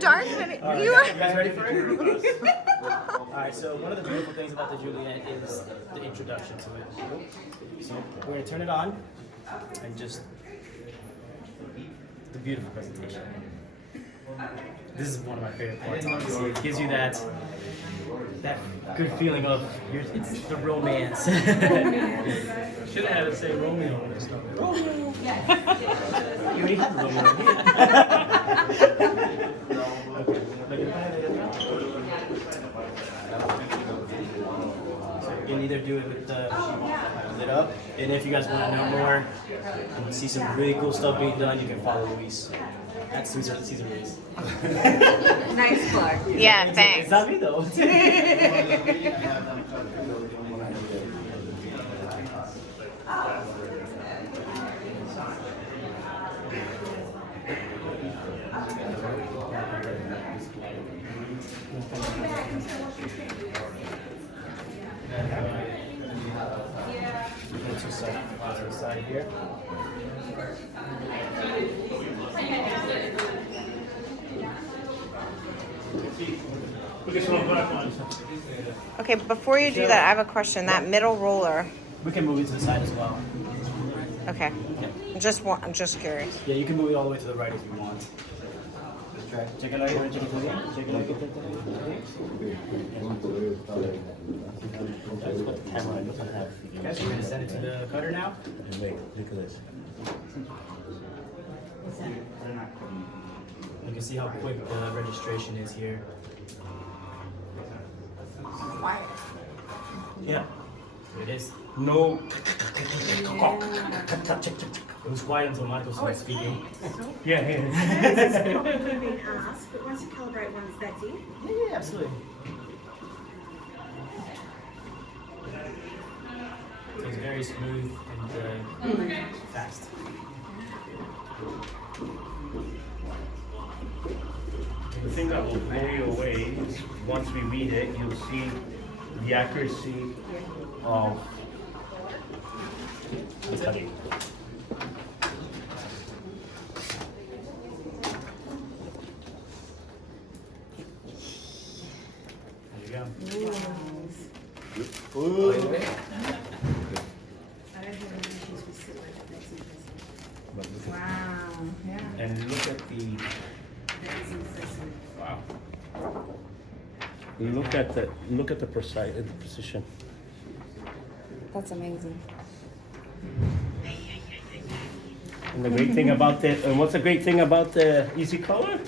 dark, but Right, you are. you guys ready for it? Alright, so one of the beautiful things about the Juliet is the introduction to it. So we're going to turn it on and just the beautiful presentation. This is one of my favorite parts, honestly. It gives you that good feeling of it's the romance. Should have had it say Romeo or something. Romeo! You already had Romeo. So you can either do it with the lit up, and if you guys want to know more and see some really cool stuff being done, you can follow Luis. That's Siser Luis. Nice plug. Yeah, thanks. It's not me though. To the side here. Okay, before you do that, I have a question. That middle roller. We can move it to the side as well. Okay. I'm just curious. Yeah, you can move it all the way to the right if you want. Check it out here. Check it out here. Check it out here. That's what the camera doesn't have. Guys, we're gonna send it to the cutter now. Wait, look at this. You can see how quick the registration is here. Quiet. Yeah, it is. No. It was quiet until Michael started speaking. Yeah, Being asked, but once you calibrate one, that's it. Yeah, absolutely. So it's very smooth and fast. The thing that will blow you away is once we read it, you'll see the accuracy of the cutting. There you go. Ooh. I don't have any issues with silhouette, that's impressive. Wow, yeah, And look at the that is impressive. wow. Look at the precision. That's amazing. And the great thing about the and what's the great thing about the easy color?